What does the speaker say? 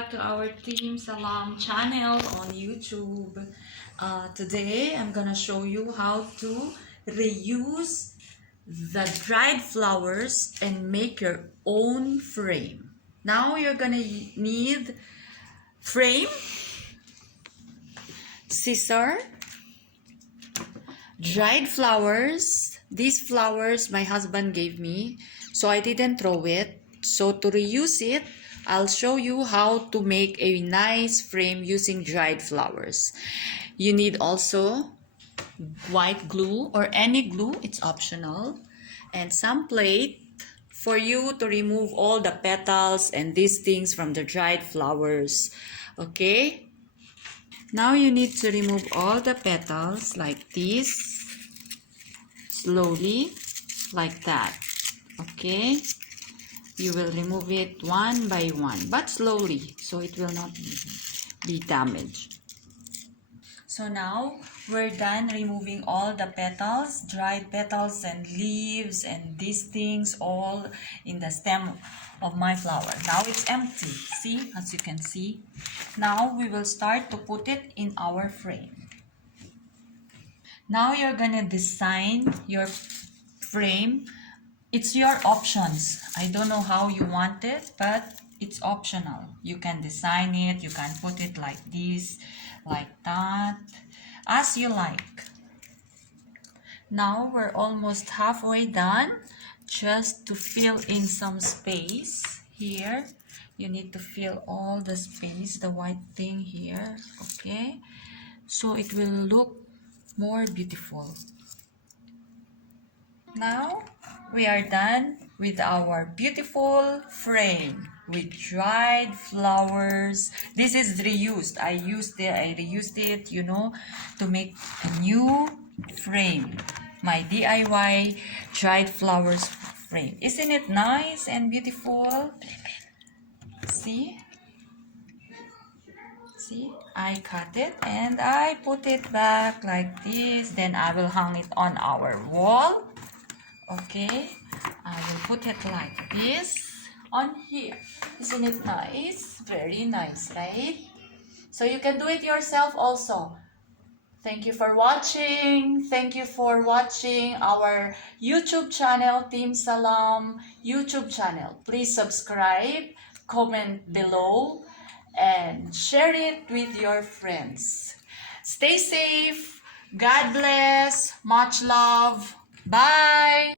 back to our Team Salam channel on YouTube. Today I'm gonna show you how to reuse the dried flowers and make your own frame. Now you're gonna need frame, scissor, dried flowers. These flowers my husband gave me, so I didn't throw it. So to reuse it, I'll show you how to make a nice frame using dried flowers. You need also white glue or any glue, it's optional, and some plate for you to remove all the petals and these things from the dried flowers. Okay? Now you need to remove all the petals like this. Slowly, like that. Okay? You will remove it one by one, but slowly, so it will not be damaged. So now we're done removing all the petals, dried petals and leaves and these things all in the stem of my flower. Now it's empty, see, as you can see. Now we will start to put it in our frame. Now you're gonna design your frame. It's your options. I don't know how you want it, but it's optional. You can design it, you can put it like this, like that, as you like. Now we're almost halfway done. Just to fill in some space here, you need to fill all the space, the white thing here, okay? So it will look more beautiful. Now we are done with our beautiful frame with dried flowers. This is reused. I reused it, you know, to make a new frame. My DIY dried flowers frame. Isn't it nice and beautiful? See? See, I cut it and I put it back like this. Then I will hang it on our wall. Okay, I will put it like this on here. Isn't it nice? Very nice, right? So you can do it yourself also. Thank you for watching. Thank you for watching our YouTube channel, Team Salam YouTube channel. Please subscribe, comment below, and share it with your friends. Stay safe. God bless. Much love. Bye.